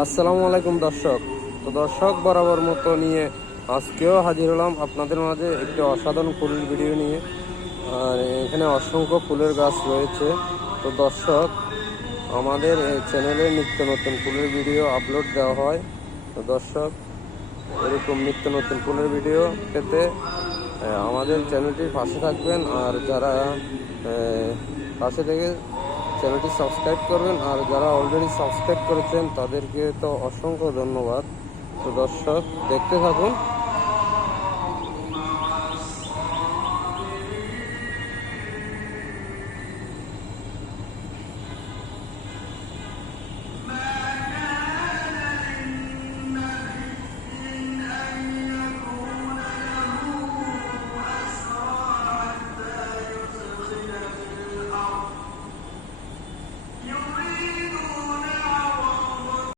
আসসালামু আলাইকুম দর্শক। তো দর্শক বরাবর মতো নিয়ে আজকেও হাজির হলাম আপনাদের মাঝে একটি অসাধারণ ফুলের ভিডিও নিয়ে। আর এখানে অসংখ্য ফুলের গাছ রয়েছে। তো দর্শক, আমাদের এই চ্যানেলে নিত্য নতুন ফুলের ভিডিও আপলোড দেওয়া হয়। তো দর্শক, এরকম নিত্য নতুন ফুলের ভিডিও পেতে আমাদের চ্যানেলটির পাশে থাকবেন। আর যারা পাশে থেকে চ্যানেলটি সাবস্ক্রাইব করবেন, আর যারা অলরেডি সাবস্ক্রাইব করেছেন তাদেরকে তো অসংখ্য ধন্যবাদ। তো দর্শক, দেখতে থাকুন।